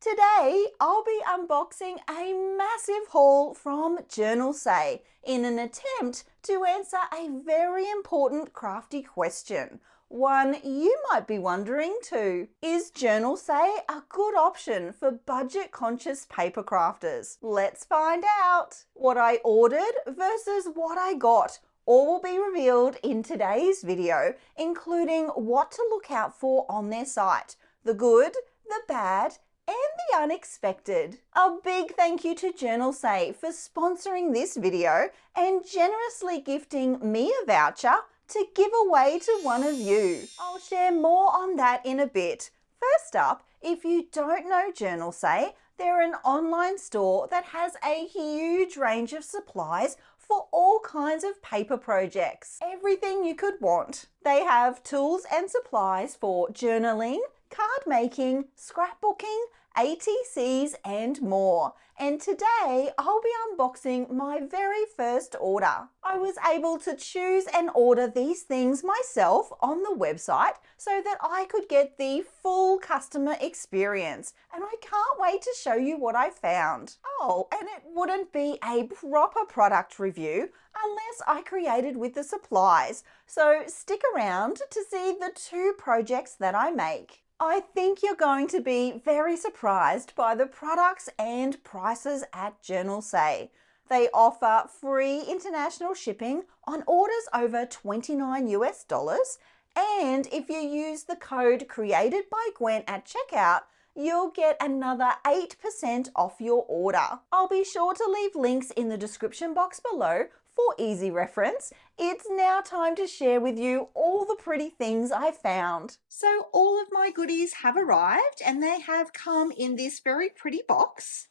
Today, I'll be unboxing a massive haul from Journalsay in an attempt to answer a very important crafty question. One you might be wondering too. Is Journalsay a good option for budget-conscious paper crafters? Let's find out. What I ordered versus what I got. All will be revealed in today's video, including what to look out for on their site, the good, the bad, and the unexpected. A big thank you to Journalsay for sponsoring this video and generously gifting me a voucher to give away to one of you. I'll share more on that in a bit. First up, if you don't know Journalsay, they're an online store that has a huge range of supplies for all kinds of paper projects. Everything you could want. They have tools and supplies for journaling, card making, scrapbooking, ATCs and more. And today I'll be unboxing my very first order. I was able to choose and order these things myself on the website so that I could get the full customer experience, and I can't wait to show you what I found. Oh, and it wouldn't be a proper product review unless I created with the supplies, so stick around to see the two projects that I make. I think you're going to be very surprised by the products and prices at Journalsay. They offer free international shipping on orders over $29 and if you use the code created by Gwen at checkout, you'll get another 8% off your order. I'll be sure to leave links in the description box below for easy reference. It's now time to share with you all the pretty things I found. So all of my goodies have arrived and they have come in this very pretty box.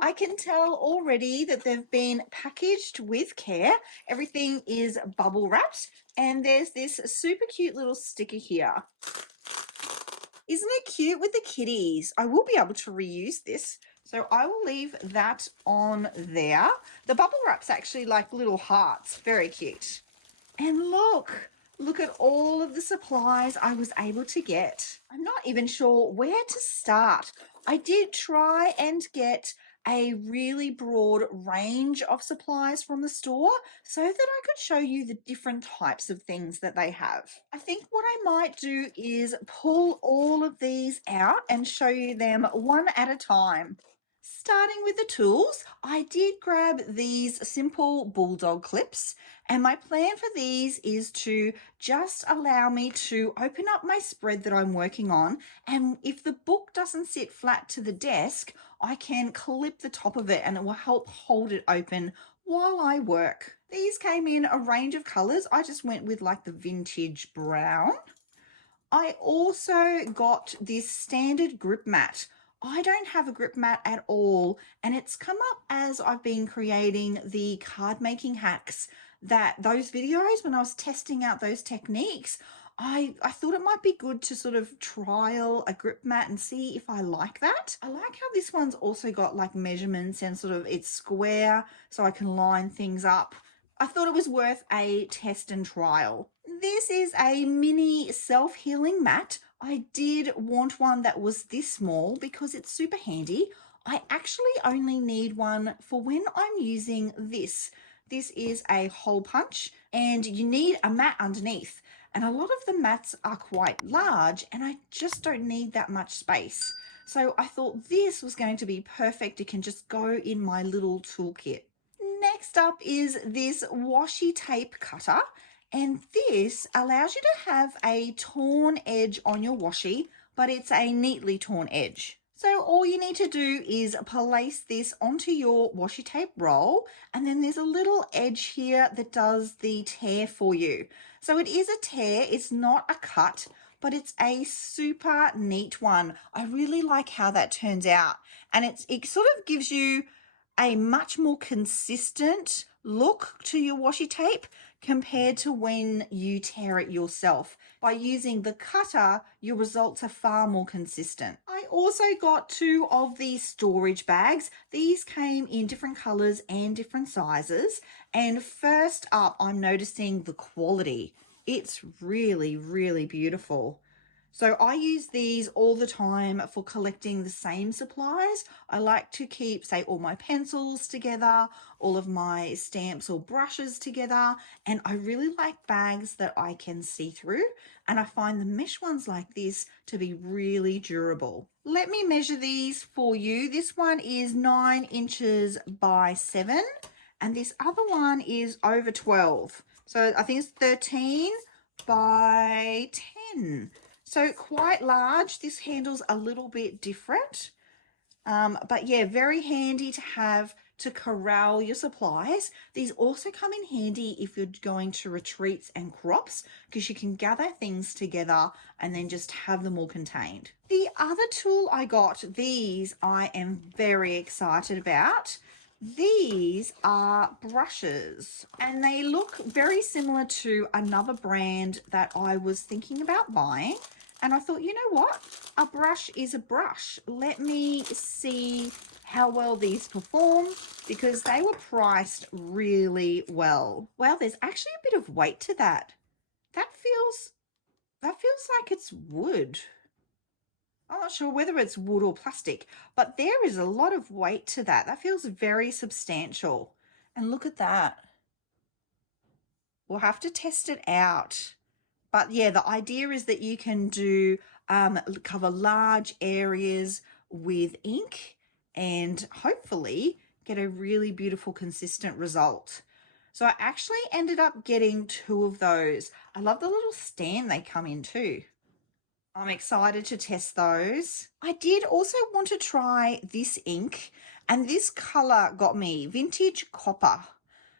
I can tell already that they've been packaged with care. Everything is bubble wrapped and there's this super cute little sticker here. Isn't it cute with the kitties? I will be able to reuse this. So I will leave that on there. The bubble wrap's actually like little hearts. Very cute. And look at all of the supplies I was able to get. I'm not even sure where to start. I did try and get a really broad range of supplies from the store so that I could show you the different types of things that they have. I think what I might do is pull all of these out and show you them one at a time. Starting with the tools, I did grab these simple bulldog clips, and my plan for these is to just allow me to open up my spread that I'm working on, and if the book doesn't sit flat to the desk, I can clip the top of it and it will help hold it open while I work. These came in a range of colors. I just went with like the vintage brown. I also got this standard grip mat. I don't have a grip mat at all, and it's come up as I've been creating the card making hacks, that those videos when I was testing out those techniques, I thought it might be good to sort of trial a grip mat and see if I like that. I like how this one's also got like measurements and sort of it's square so I can line things up. I thought it was worth a test and trial. This is a mini self-healing mat. I did want one that was this small because it's super handy. I actually only need one for when I'm using this. This is a hole punch and you need a mat underneath. And a lot of the mats are quite large and I just don't need that much space. So I thought this was going to be perfect. It can just go in my little toolkit. Next up is this washi tape cutter. And this allows you to have a torn edge on your washi, but it's a neatly torn edge. So all you need to do is place this onto your washi tape roll, and then there's a little edge here that does the tear for you. So it is a tear, it's not a cut, but it's a super neat one. I really like how that turns out, and it sort of gives you a much more consistent look to your washi tape compared to when you tear it yourself. By using the cutter, your results are far more consistent. I also got two of these storage bags. These came in different colors and different sizes. And first up, I'm noticing the quality. It's really, really beautiful. So I use these all the time for collecting the same supplies. I like to keep, say, all my pencils together, all of my stamps or brushes together, and I really like bags that I can see through, and I find the mesh ones like this to be really durable. Let me measure these for you. This one is 9 inches by 7, and this other one is over 12. So I think it's 13 by 10. So quite large. This handle's a little bit different. But yeah, very handy to have to corral your supplies. These also come in handy if you're going to retreats and crops, because you can gather things together and then just have them all contained. The other tool I got, these I am very excited about. These are brushes, and they look very similar to another brand that I was thinking about buying. And I thought, you know what? A brush is a brush. Let me see how well these perform, because they were priced really well. Well, there's actually a bit of weight to that. That feels like it's wood. I'm not sure whether it's wood or plastic, but there is a lot of weight to that. That feels very substantial. And look at that. We'll have to test it out. But yeah, the idea is that you can do cover large areas with ink and hopefully get a really beautiful consistent result. So I actually ended up getting 2 of those. I love the little stand they come in too. I'm excited to test those. I did also want to try this ink, and this color got me, Vintage Copper.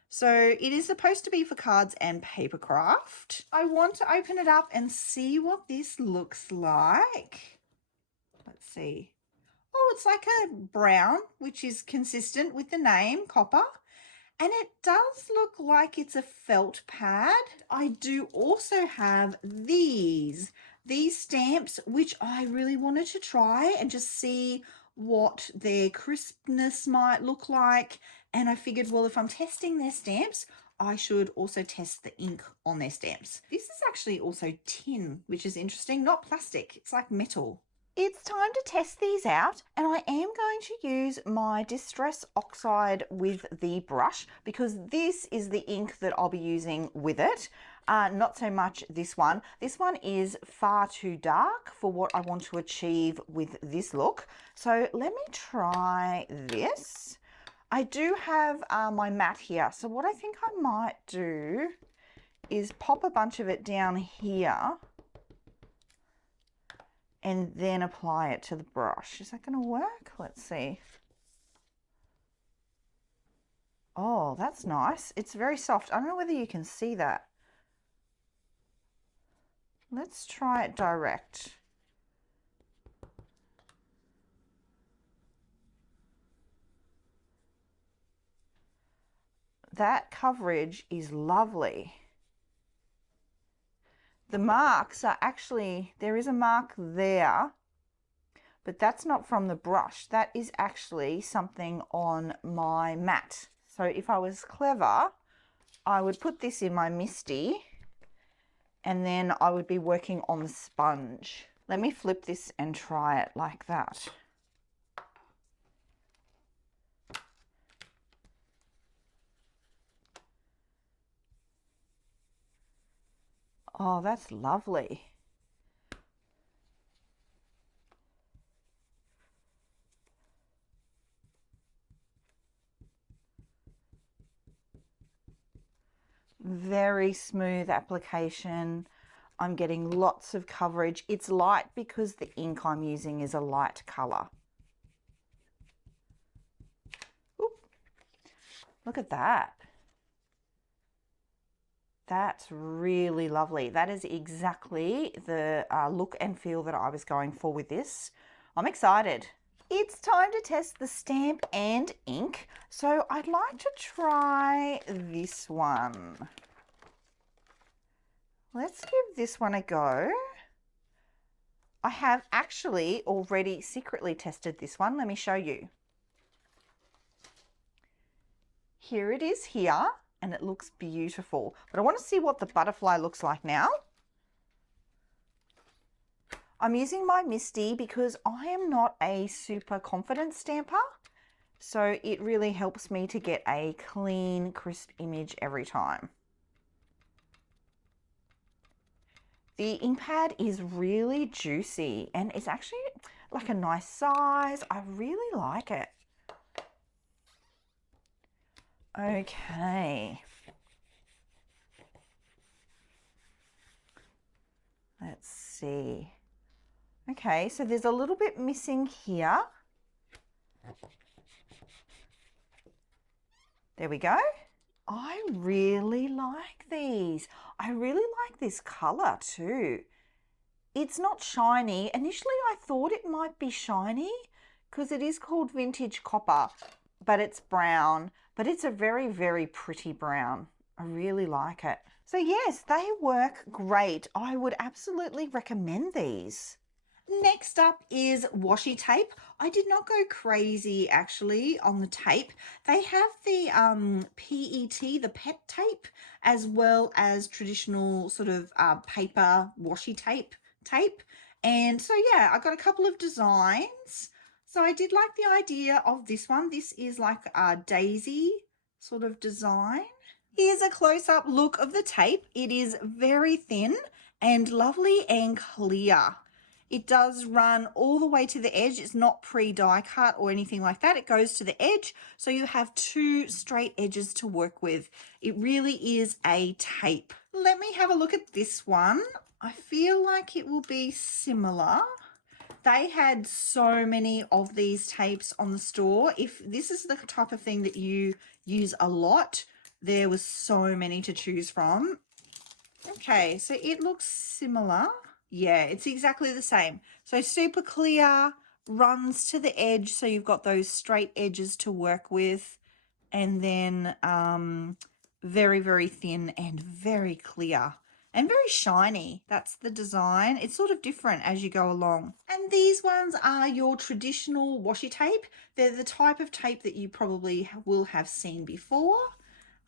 So it is supposed to be for cards and paper craft. I want to open it up and see what this looks like. Let's see. Oh, it's like a brown, which is consistent with the name, Copper. And it does look like it's a felt pad. I do also have these stamps, which I really wanted to try and just see what their crispness might look like. And I figured, well, if I'm testing their stamps, I should also test the ink on their stamps. This is actually also tin, which is interesting, not plastic. It's like metal. It's time to test these out, and I am going to use my Distress Oxide with the brush, because this is the ink that I'll be using with it. Not so much this one. This one is far too dark for what I want to achieve with this look. So let me try this. I do have my mat here, so what I think I might do is pop a bunch of it down here and then apply it to the brush. Is that going to work? Let's see. Oh, that's nice. It's very soft. I don't know whether you can see that. Let's try it direct. That coverage is lovely. The marks are actually, there is a mark there, but that's not from the brush. That is actually something on my mat. So if I was clever, I would put this in my Misty, and then I would be working on the sponge. Let me flip this and try it like that. Oh, that's lovely. Very smooth application. I'm getting lots of coverage. It's light because the ink I'm using is a light color. Oop. Look at that. That's really lovely. That is exactly the look and feel that I was going for with this. I'm excited. It's time to test the stamp and ink. So I'd like to try this one. Let's give this one a go. I have actually already secretly tested this one. Let me show you. Here it is here, and it looks beautiful. But I want to see what the butterfly looks like now. I'm using my Misty because I am not a super confident stamper. So it really helps me to get a clean, crisp image every time. The ink pad is really juicy and it's actually like a nice size. I really like it. Okay. Let's see. Okay, so there's a little bit missing here. There we go. I really like these. I really like this color too. It's not shiny. Initially, I thought it might be shiny because it is called vintage copper, but it's brown. But it's a very, very pretty brown. I really like it. So yes, they work great. I would absolutely recommend these. Next up is washi tape. I did not go crazy actually on the tape. They have the PET, the PET tape, as well as traditional sort of paper washi tape. And so yeah, I got a couple of designs. So I did like the idea of this one. This is like a daisy sort of design. Here's a close-up look of the tape. It is very thin and lovely and clear. It does run all the way to the edge. It's not pre-die cut or anything like that. It goes to the edge, so you have two straight edges to work with. It really is a tape. Let me have a look at this one. I feel like it will be similar. They had so many of these tapes on the store. If this is the type of thing that you use a lot, there was so many to choose from. Okay, so it looks similar. Yeah, it's exactly the same. So super clear, runs to the edge, so you've got those straight edges to work with, and then very, very thin and very clear and very shiny. That's the design. It's sort of different as you go along. And these ones are your traditional washi tape. They're the type of tape that you probably will have seen before.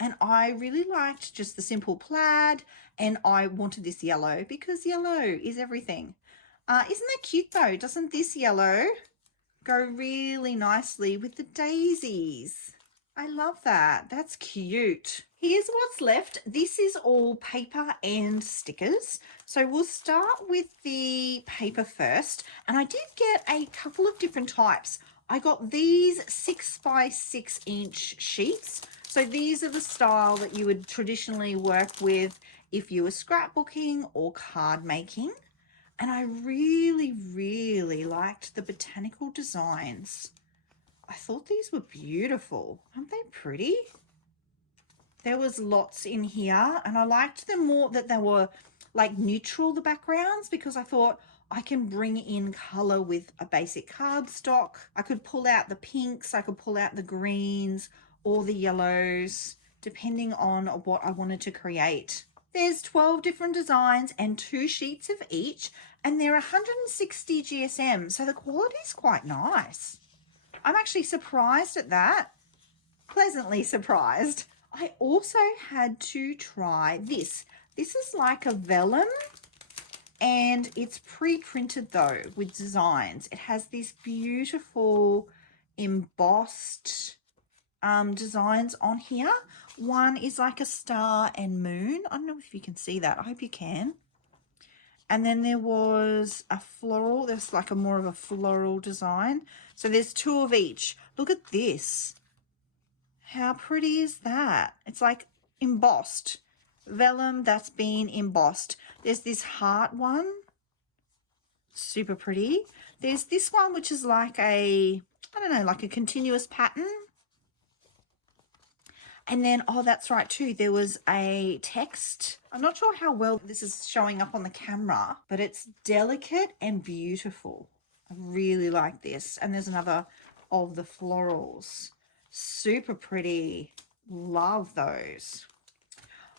And I really liked just the simple plaid, and I wanted this yellow because yellow is everything. Isn't that cute though? Doesn't this yellow go really nicely with the daisies? I love that. That's cute. Here's what's left. This is all paper and stickers. So we'll start with the paper first. And I did get a couple of different types. I got these 6 by 6 inch sheets. So these are the style that you would traditionally work with if you were scrapbooking or card making. And I really, really liked the botanical designs. I thought these were beautiful. Aren't they pretty? There was lots in here, and I liked them more that they were like neutral, the backgrounds, because I thought I can bring in color with a basic cardstock. I could pull out the pinks, I could pull out the greens or the yellows, depending on what I wanted to create. There's 12 different designs and 2 sheets of each, and they're 160 GSM, so the quality is quite nice. I'm actually surprised at that, pleasantly surprised. I also had to try this. This is like a vellum, and it's pre-printed though with designs. It has these beautiful embossed designs on here. One is like a star and moon. I don't know if you can see that. I hope you can. And then there was a floral. There's like a more of a floral design. So there's 2 of each. Look at this. How pretty is that? It's like embossed. Vellum that's been embossed. There's this heart one. Super pretty. There's this one which is like a, I don't know, like a continuous pattern. And then, oh, that's right too, there was a text. I'm not sure how well this is showing up on the camera, but it's delicate and beautiful. I really like this. And there's another of the florals. Super pretty. Love those.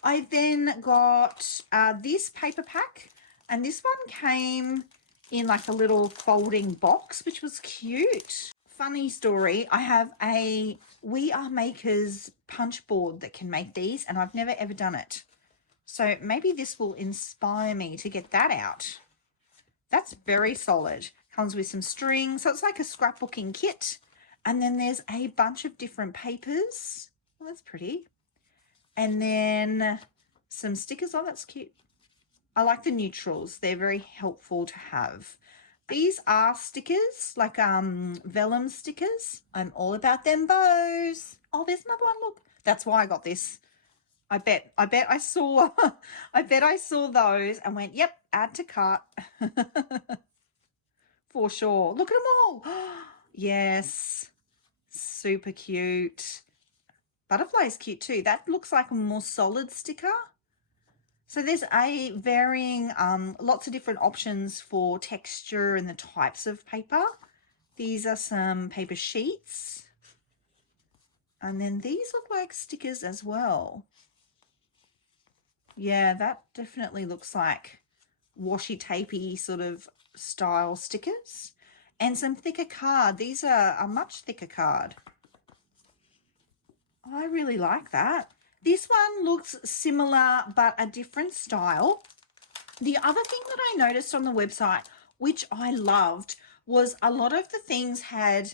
I then got this paper pack, and this one came in like a little folding box, which was cute. Funny story, I have a We Are Makers punch board that can make these, and I've never ever done it. So maybe this will inspire me to get that out. That's very solid. Comes with some string. So it's like a scrapbooking kit. And then there's a bunch of different papers. Well, that's pretty. And then some stickers. Oh, that's cute. I like the neutrals. They're very helpful to have. These are stickers, like vellum stickers. I'm all about them bows. Oh, there's another one. Look, that's why I got this. I bet I saw I saw those and went, yep, add to cart. For sure. Look at them all. Yes. Super cute. Butterfly is cute too. That looks like a more solid sticker. So there's a varying, lots of different options for texture and the types of paper. These are some paper sheets. And then these look like stickers as well. Yeah, that definitely looks like washi tapey sort of style stickers. And some thicker card. These are a much thicker card. I really like that. This one looks similar but a different style. The other thing that I noticed on the website, which I loved, was a lot of the things had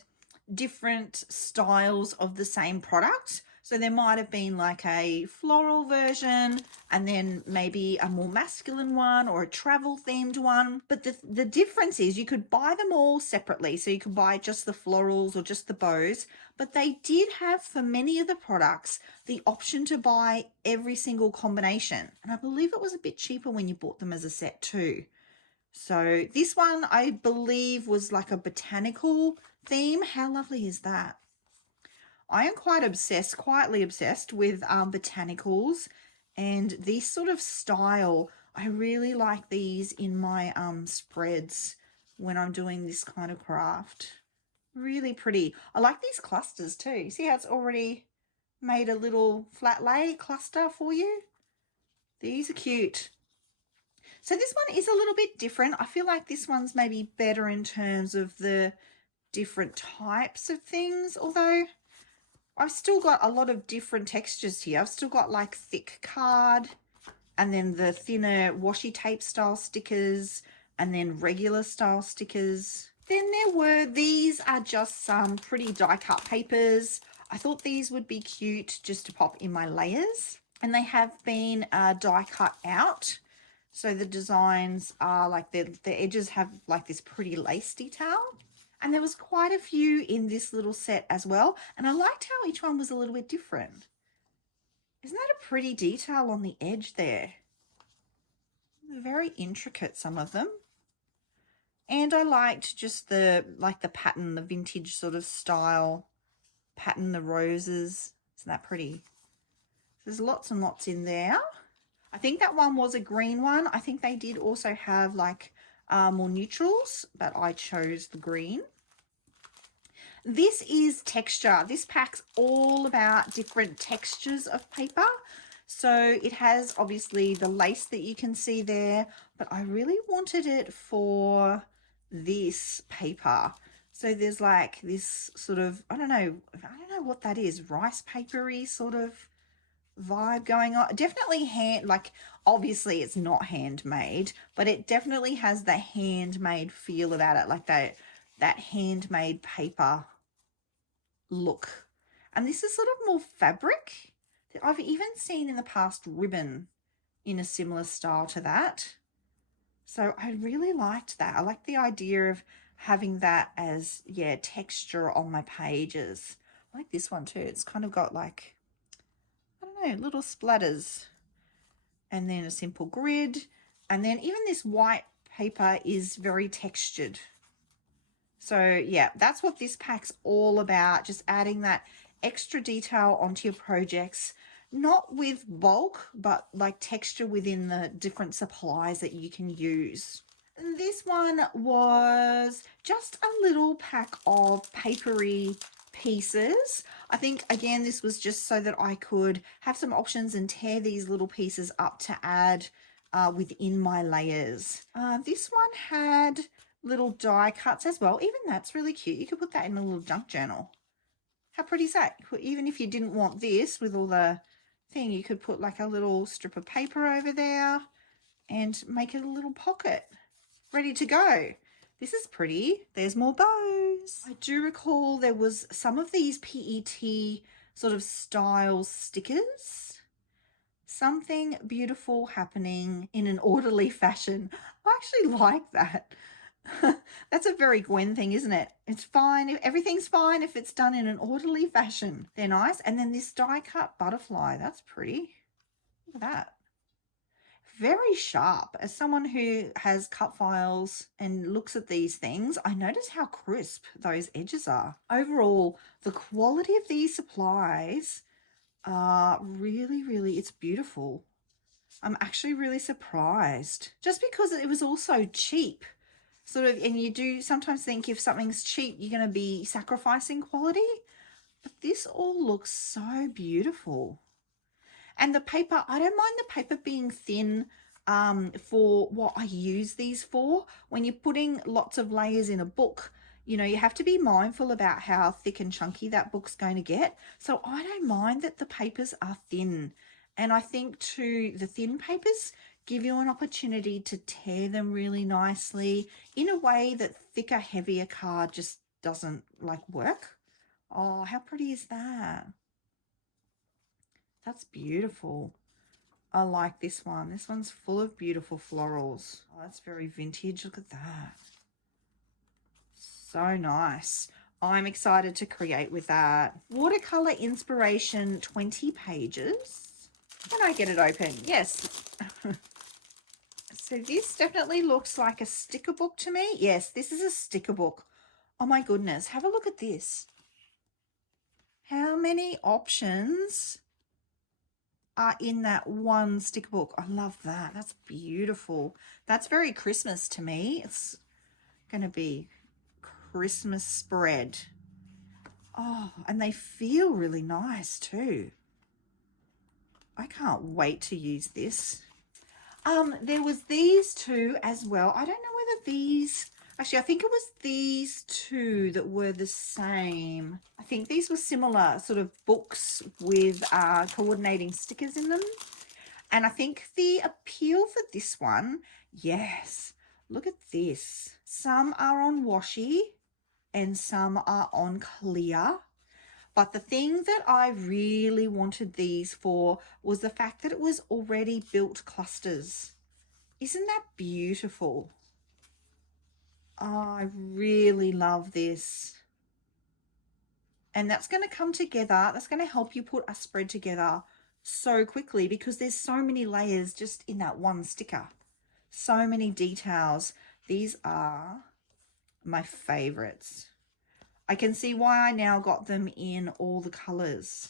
different styles of the same product. So there might have been like a floral version and then maybe a more masculine one or a travel themed one. But the difference is you could buy them all separately. So you could buy just the florals or just the bows. But they did have, for many of the products, the option to buy every single combination. And I believe it was a bit cheaper when you bought them as a set too. So this one, I believe, was like a botanical theme. How lovely is that? I am quite obsessed, quietly obsessed with botanicals and this sort of style. I really like these in my spreads when I'm doing this kind of craft. Really pretty. I like these clusters too. See how it's already made a little flat lay cluster for you? These are cute. So this one is a little bit different. I feel like this one's maybe better in terms of the different types of things, although I've still got a lot of different textures here. I've still got like thick card and then the thinner washi tape style stickers and then regular style stickers. Then there were, these are just some pretty die cut papers. I thought these would be cute just to pop in my layers. And they have been die cut out. So the designs are like the edges have like this pretty lace detail. And there was quite a few in this little set as well. And I liked how each one was a little bit different. Isn't that a pretty detail on the edge there? They're very intricate, some of them. And I liked just the pattern, the vintage sort of style pattern, the roses. Isn't that pretty? There's lots and lots in there. I think that one was a green one. I think they did also have like more neutrals, but I chose the green. This is texture. This pack's all about different textures of paper. So it has obviously the lace that you can see there, but I really wanted it for this paper. So there's like this sort of, I don't know what that is, rice papery sort of vibe going on. Definitely like obviously it's not handmade, but it definitely has the handmade feel about it, like that handmade paper look. And this is sort of more fabric. I've even seen in the past ribbon in a similar style to that. So I really liked that. I like the idea of having that as, yeah, texture on my pages. I like this one too. It's kind of got like, I don't know, little splatters. And then a simple grid. And then even this white paper is very textured. So yeah, that's what this pack's all about. Just adding that extra detail onto your projects. Not with bulk, but like texture within the different supplies that you can use. And this one was just a little pack of papery pieces. I think, again, this was just so that I could have some options and tear these little pieces up to add within my layers. This one had little die cuts as well. Even that's really cute. You could put that in a little junk journal. How pretty is that? Even if you didn't want this with all the thing, you could put like a little strip of paper over there and make it a little pocket. ready to go. This is pretty. There's more bows. I do recall there was some of these PET sort of style stickers. Something beautiful happening in an orderly fashion. I actually like that. That's a very Gwen thing, isn't it? It's fine. Everything's fine if it's done in an orderly fashion. They're nice. And then this die cut butterfly. That's pretty. Look at that. Very sharp. As someone who has cut files and looks at these things, I notice how crisp those edges are. Overall, the quality of these supplies are really, it's beautiful. I'm actually really surprised. Just because it was also cheap. Sort of, and you do sometimes think if something's cheap, you're going to be sacrificing quality. But this all looks so beautiful. And the paper, I don't mind the paper being thin for what I use these for. When you're putting lots of layers in a book, you know, you have to be mindful about how thick and chunky that book's going to get. So I don't mind that the papers are thin. And I think too, the thin papers give you an opportunity to tear them really nicely in a way that thicker, heavier card just doesn't like work. Oh, how pretty is that? That's beautiful. I like this one. This one's full of beautiful florals. Oh, that's very vintage. Look at that. So nice. I'm excited to create with that. Watercolor inspiration, 20 pages. Can I get it open? Yes. So this definitely looks like a sticker book to me. Yes, this is a sticker book. Oh my goodness. Have a look at this. How many options are in that one sticker book? I love that. That's beautiful. That's very Christmas to me. It's going to be Christmas spread. Oh, and they feel really nice too. I can't wait to use this. There was these two as well. I don't know whether these, actually, I think it was these two that were the same. I think these were similar sort of books with coordinating stickers in them. And I think the appeal for this one, yes, look at this. Some are on washi and some are on clear. But the thing that I really wanted these for was the fact that it was already built clusters. Isn't that beautiful? Oh, I really love this. And that's going to come together. That's going to help you put a spread together so quickly because there's so many layers just in that one sticker. So many details. These are my favorites. I can see why I now got them in all the colors.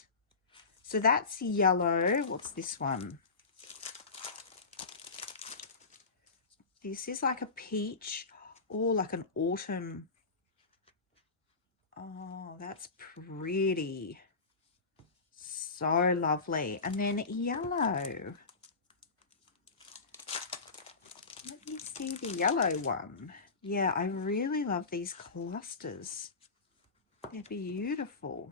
So that's yellow. What's this one? This is like a peach or like an autumn. Oh, that's pretty. So lovely. And then yellow. Let me see the yellow one. Yeah, I really love these clusters. They're beautiful.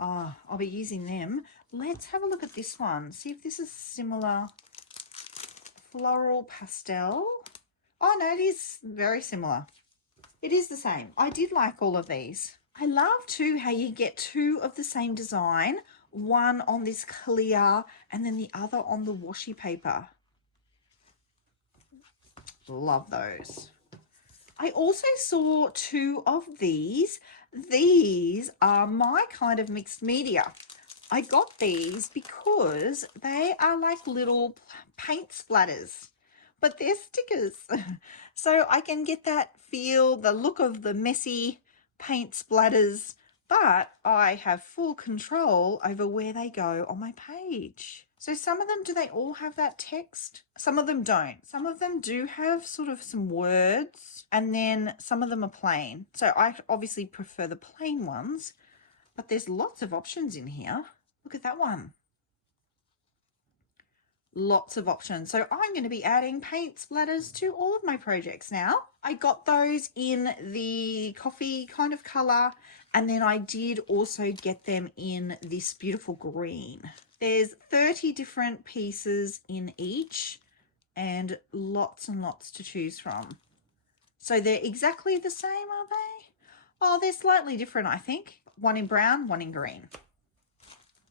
Oh, I'll be using them. Let's have a look at this one. See if this is similar. Floral pastel. Oh, no, it is very similar. It is the same. I did like all of these. I love too how you get two of the same design, one on this clear and then the other on the washi paper. Love those. I also saw two of these. These are my kind of mixed media. I got these because they are like little paint splatters, but they're stickers. So I can get that feel, the look of the messy paint splatters, but I have full control over where they go on my page. So some of them, do they all have that text? Some of them don't. Some of them do have sort of some words, and then some of them are plain. So I obviously prefer the plain ones, but there's lots of options in here. Look at that one. Lots of options. So I'm going to be adding paint splatters to all of my projects now. I got those in the coffee kind of color, and then I did also get them in this beautiful green. There's 30 different pieces in each, and lots to choose from. So they're exactly the same, are they? Oh, they're slightly different, I think. One in brown, one in green.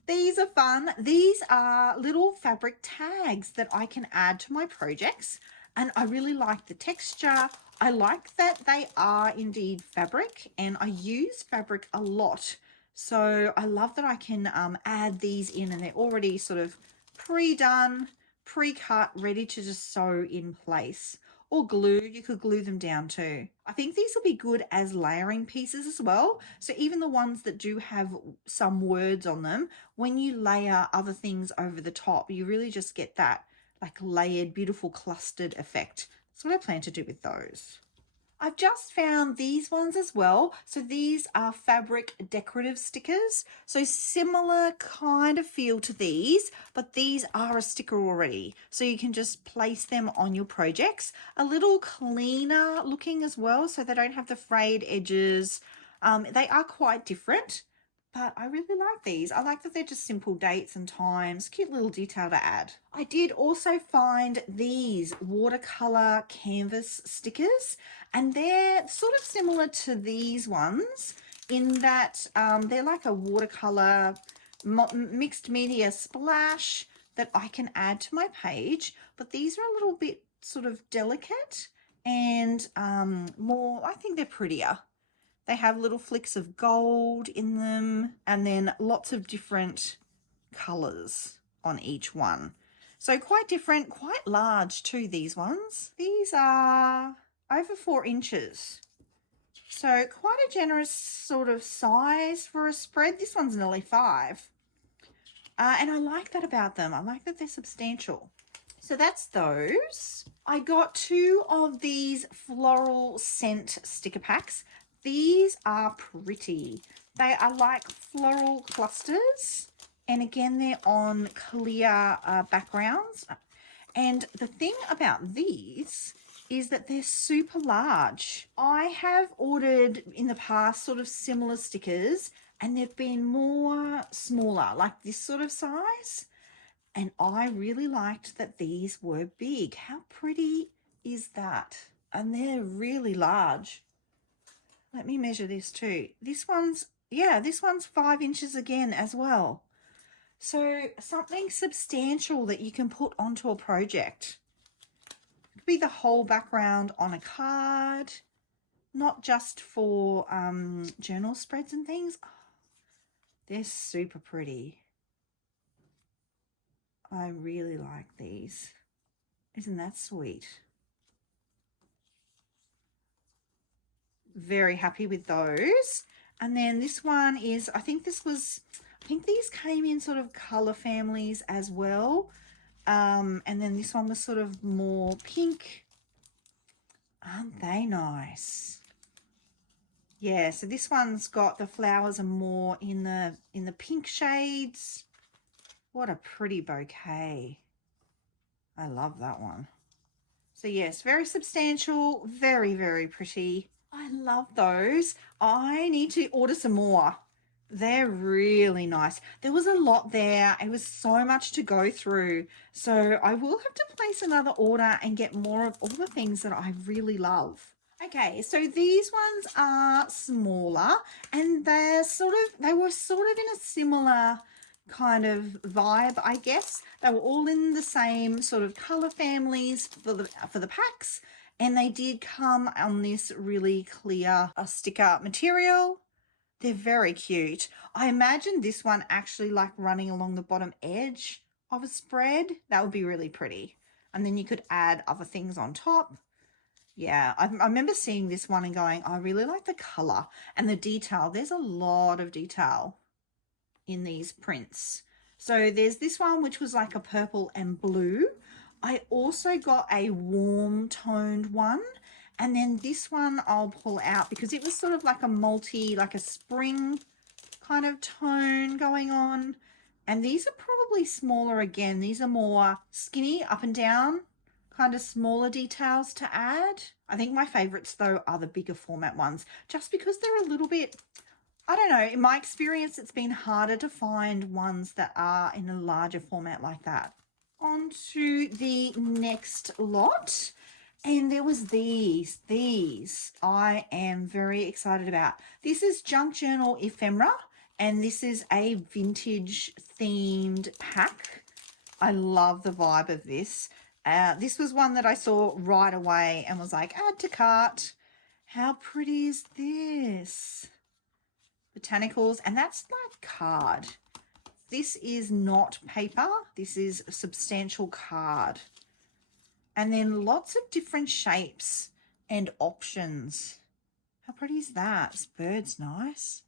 These are fun. These are little fabric tags that I can add to my projects, and I really like the texture. I like that they are indeed fabric, and I use fabric a lot. So I love that I can add these in, and they're already sort of pre-done, pre-cut, ready to just sew in place. Or glue, you could glue them down too. I think these will be good as layering pieces as well. So even the ones that do have some words on them, when you layer other things over the top, you really just get that like layered, beautiful clustered effect. That's what I plan to do with those. I've just found these ones as well. So these are fabric decorative stickers. So similar kind of feel to these, but these are a sticker already. So you can just place them on your projects. A little cleaner looking as well, so they don't have the frayed edges. They are quite different, but I really like these. I like that they're just simple dates and times, cute little detail to add. I did also find these watercolor canvas stickers, and they're sort of similar to these ones in that they're like a watercolor mixed media splash that I can add to my page, but these are a little bit sort of delicate and more, I think they're prettier. They have little flicks of gold in them, and then lots of different colors on each one. So quite different, quite large too, these ones. These are over 4 inches. So quite a generous sort of size for a spread. This one's nearly 5. And I like that about them. I like that they're substantial. So that's those. I got 2 of these floral scent sticker packs. These are pretty. They are like floral clusters, and again they're on clear backgrounds. And the thing about these is that they're super large. I have ordered in the past sort of similar stickers, and they've been more smaller, like this sort of size. And I really liked that these were big. How pretty is that? And they're really large. Let me measure this too. This one's 5 inches again as well. So something substantial that you can put onto a project. It could be the whole background on a card, not just for journal spreads and things. Oh, they're super pretty. I really like these. Isn't that sweet? Very happy with those. And then this one is, I think these came in sort of color families as well. And then this one was sort of more pink. Aren't they nice? Yeah, so this one's got the flowers are more in the pink shades. What a pretty bouquet. I love that one. So yes, very substantial, very, very pretty. I love those. I need to order some more. They're really nice. There was a lot there. It was so much to go through. So I will have to place another order and get more of all the things that I really love. Okay, so these ones are smaller, and they were sort of in a similar kind of vibe, I guess. They were all in the same sort of color families for the packs, and they did come on this really clear sticker material. They're very cute. I imagine this one actually like running along the bottom edge of a spread. That would be really pretty. And then you could add other things on top. Yeah, I remember seeing this one and going, I really like the color and the detail. There's a lot of detail in these prints. So there's this one, which was like a purple and blue. I also got a warm toned one. And then this one I'll pull out because it was sort of like a like a spring kind of tone going on. And these are probably smaller again. These are more skinny, up and down, kind of smaller details to add. I think my favorites though are the bigger format ones, just because they're a little bit, I don't know, in my experience, it's been harder to find ones that are in a larger format like that. On to the next lot. And there was these I am very excited about. This is Junk Journal Ephemera, and this is a vintage themed pack. I love the vibe of this. This was one that I saw right away and was like, add to cart. How pretty is this? Botanicals, and that's like card. This is not paper. This is a substantial card. And then lots of different shapes and options. How pretty is that? This bird's nice.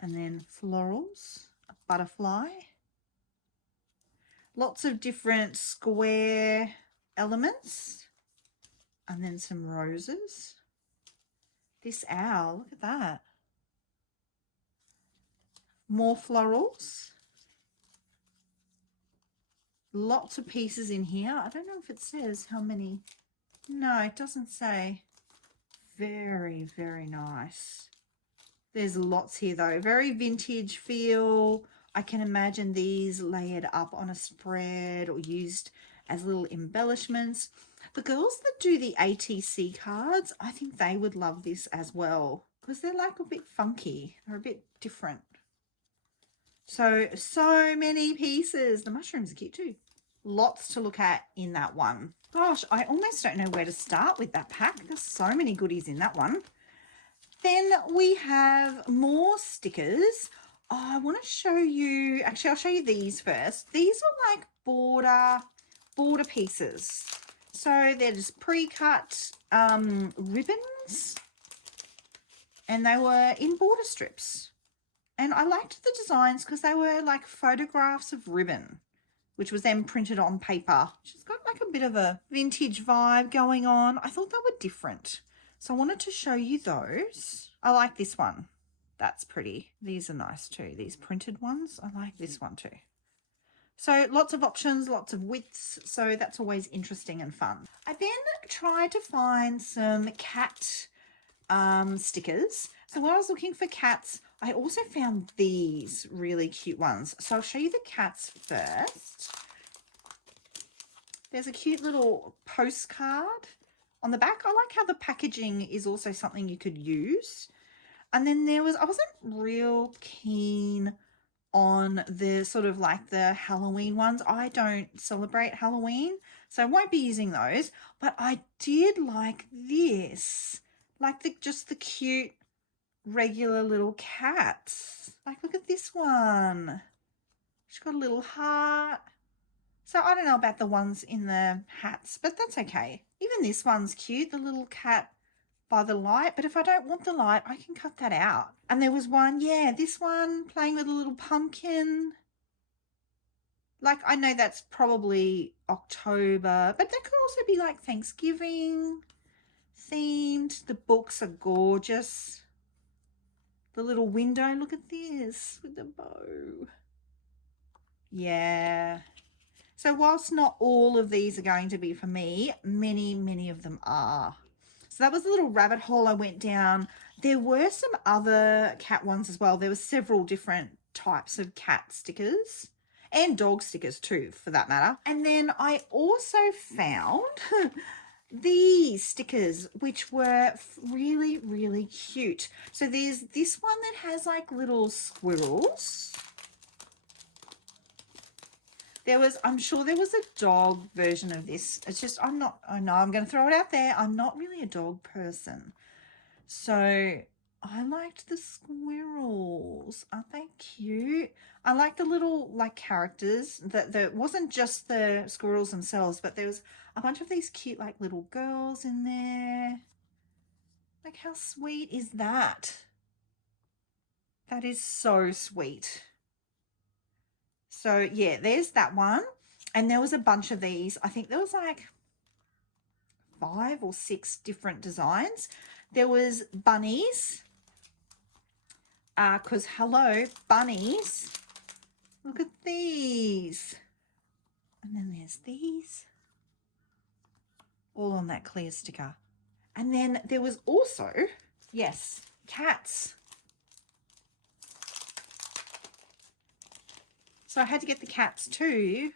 And then florals, a butterfly. Lots of different square elements. And then some roses. This owl, look at that. More florals. Lots of pieces in here. I don't know if it says how many. No, it doesn't say. Very, very nice. There's lots here though. Very vintage feel. I can imagine these layered up on a spread or used as little embellishments. The girls that do the ATC cards, I think they would love this as well because they're like a bit funky. They're a bit different. So many pieces. The mushrooms are cute too. Lots to look at in that one. Gosh, I almost don't know where to start with that pack. There's so many goodies in that one. Then we have more stickers. Oh, I want to show you, actually I'll show you these first. These are like border pieces. So they're just pre-cut ribbons, and they were in border strips. And I liked the designs because they were like photographs of ribbon, which was then printed on paper. She's got like a bit of a vintage vibe going on. I thought they were different. So I wanted to show you those. I like this one. That's pretty. These are nice too. These printed ones. I like this one too. So lots of options, lots of widths. So that's always interesting and fun. I then tried to find some cat stickers. So when I was looking for cats, I also found these really cute ones. So I'll show you the cats first. There's a cute little postcard on the back. I like how the packaging is also something you could use. And then I wasn't real keen on the sort of like the Halloween ones. I don't celebrate Halloween, so I won't be using those. But I did like this. Like just the cute regular little cats. Like look at this one. She's got a little heart. So I don't know about the ones in the hats, but that's okay. Even this one's cute, the little cat by the light. But if I don't want the light, I can cut that out. And there was one, yeah, this one playing with a little pumpkin. Like I know that's probably October, but that could also be like Thanksgiving themed. The books are gorgeous. The little window, look at this with the bow. Yeah. So whilst not all of these are going to be for me, many of them are. So that was a little rabbit hole I went down. There were some other cat ones as well. There were several different types of cat stickers and dog stickers too, for that matter. And then I also found these stickers, which were really cute. So there's this one that has like little squirrels. I'm sure there was a dog version of this. It's just, I know I'm going to throw it out there. I'm not really a dog person. So I liked the squirrels. Aren't they cute? I like the little like characters that wasn't just the squirrels themselves, but there was a bunch of these cute like little girls in there. Like how sweet is that? That is so sweet. So yeah, there's that one. And there was a bunch of these. I think there was like 5 or 6 different designs. There was bunnies. Because hello, bunnies. Look at these. And then there's these. All on that clear sticker. And then there was also, yes, cats. So I had to get the cats too.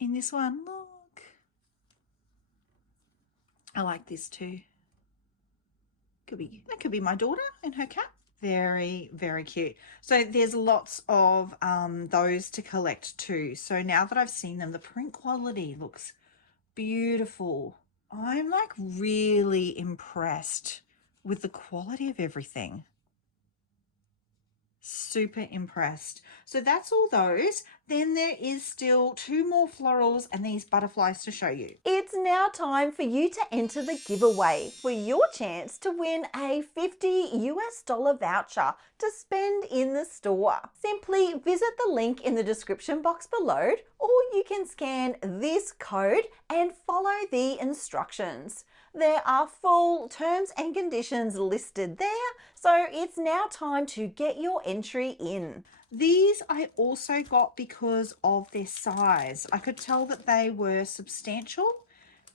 in this one. Look. I like this too. That could be my daughter and her cat. Very, very cute. So there's lots of those to collect too. So now that I've seen them, the print quality looks beautiful. I'm like really impressed with the quality of everything. Super impressed. So that's all those. Then there is still 2 more florals and these butterflies to show you. It's now time for you to enter the giveaway for your chance to win a $50 voucher to spend in the store. Simply visit the link in the description box below, or you can scan this code and follow the instructions. There are full terms and conditions listed there, so it's now time to get your entry in. These I also got because of their size. I could tell that they were substantial,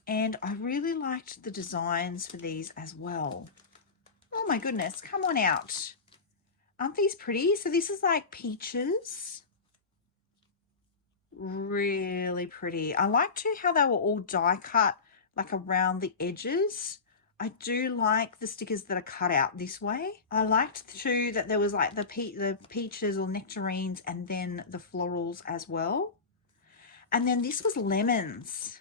and I really liked the designs for these as well. Oh my goodness, come on out. Aren't these pretty? So this is like peaches. Really pretty. I liked too how they were all die cut like around the edges. I do like the stickers that are cut out this way. I liked too that there was like the peaches or nectarines and then the florals as well. And then this was lemons.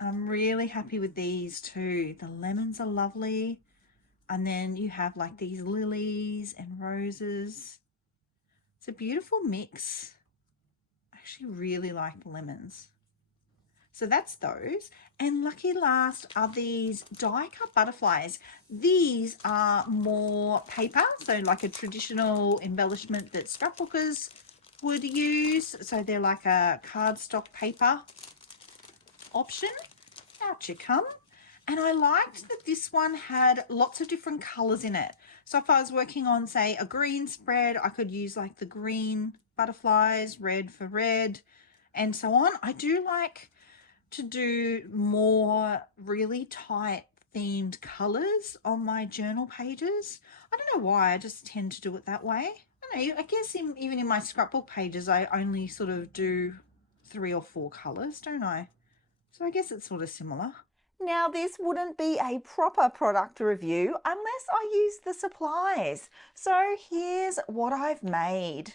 I'm really happy with these too. The lemons are lovely. And then you have like these lilies and roses. It's a beautiful mix. I actually really like the lemons. So that's those. And lucky last are these die cut butterflies. These are more paper, so like a traditional embellishment that scrapbookers would use. So they're like a cardstock paper option. Out you come. And I liked that this one had lots of different colors in it. So if I was working on, say, a green spread, I could use like the green butterflies, red for red, and so on. I do like to do more really tight themed colors on my journal pages. I don't know why, I just tend to do it that way. I don't know, I guess even in my scrapbook pages, I only sort of do 3 or 4 colors, don't I? So I guess it's sort of similar. Now this wouldn't be a proper product review unless I use the supplies. So here's what I've made.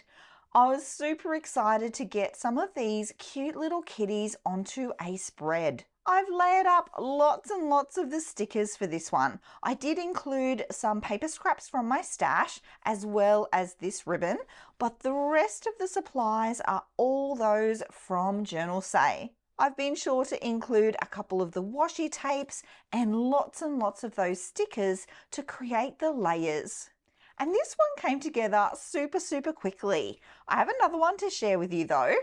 I was super excited to get some of these cute little kitties onto a spread. I've layered up lots and lots of the stickers for this one. I did include some paper scraps from my stash as well as this ribbon, but the rest of the supplies are all those from Journalsay. I've been sure to include a couple of the washi tapes and lots of those stickers to create the layers. And this one came together super quickly. I have another one to share with you though.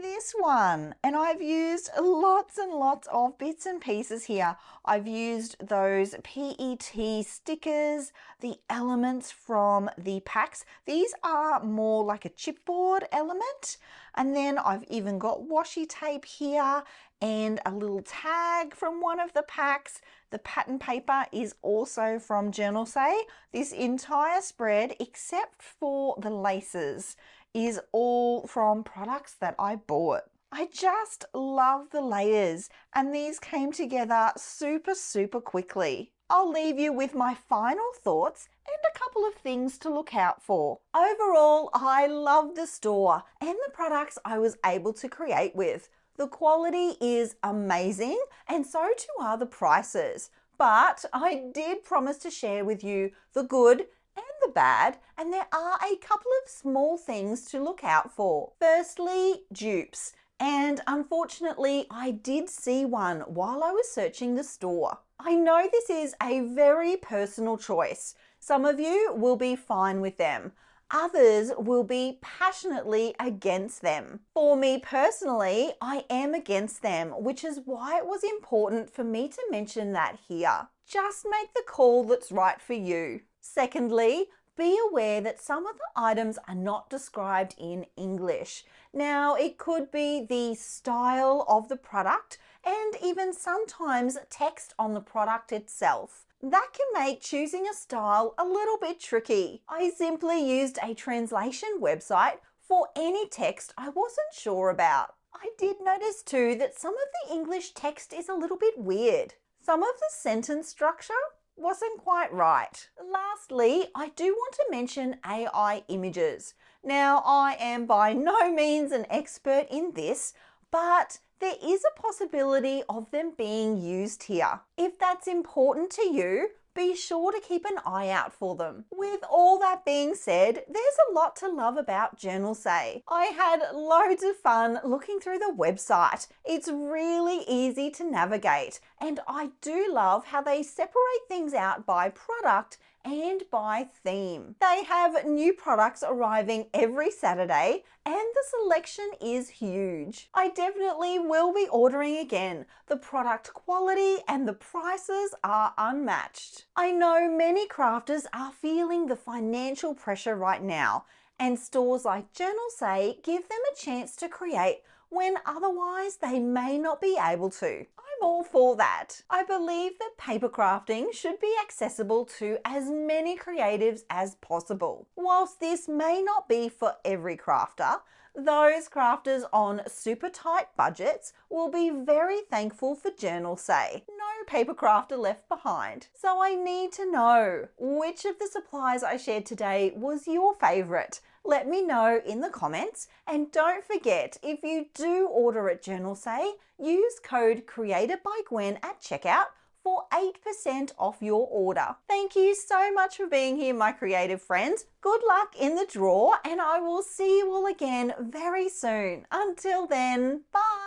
This one, and I've used lots and lots of bits and pieces here. I've used those PET stickers, the elements from the packs. These are more like a chipboard element. And then I've even got washi tape here and a little tag from one of the packs. The pattern paper is also from Journalsay. This entire spread, except for the laces, is all from products that I bought. I just love the layers, and these came together super quickly. I'll leave you with my final thoughts and a couple of things to look out for. Overall, I love the store and the products I was able to create with. The quality is amazing, and so too are the prices. But I did promise to share with you the good and the bad, and there are a couple of small things to look out for. Firstly, dupes. And unfortunately, I did see one while I was searching the store. I know this is a very personal choice. Some of you will be fine with them. Others will be passionately against them. For me personally, I am against them, which is why it was important for me to mention that here. Just make the call that's right for you. Secondly, be aware that some of the items are not described in English. Now, it could be the style of the product and even sometimes text on the product itself. That can make choosing a style a little bit tricky. I simply used a translation website for any text I wasn't sure about. I did notice too that some of the English text is a little bit weird. Some of the sentence structure wasn't quite right. Lastly, I do want to mention AI images. Now, I am by no means an expert in this, but there is a possibility of them being used here. If that's important to you, be sure to keep an eye out for them. With all that being said, there's a lot to love about Journalsay. I had loads of fun looking through the website. It's really easy to navigate, and I do love how they separate things out by product and by theme. They have new products arriving every Saturday and the selection is huge. I definitely will be ordering again. The product quality and the prices are unmatched. I know many crafters are feeling the financial pressure right now, and stores like Journalsay give them a chance to create when otherwise they may not be able to. I'm all for that. I believe that paper crafting should be accessible to as many creatives as possible. Whilst this may not be for every crafter, those crafters on super tight budgets will be very thankful for Journalsay. No paper crafter left behind. So I need to know which of the supplies I shared today was your favourite. Let me know in the comments, and don't forget, if you do order at Journalsay, use code CreatedByGwen at checkout for 8% off your order. Thank you so much for being here, my creative friends. Good luck in the draw, and I will see you all again very soon. Until then, bye!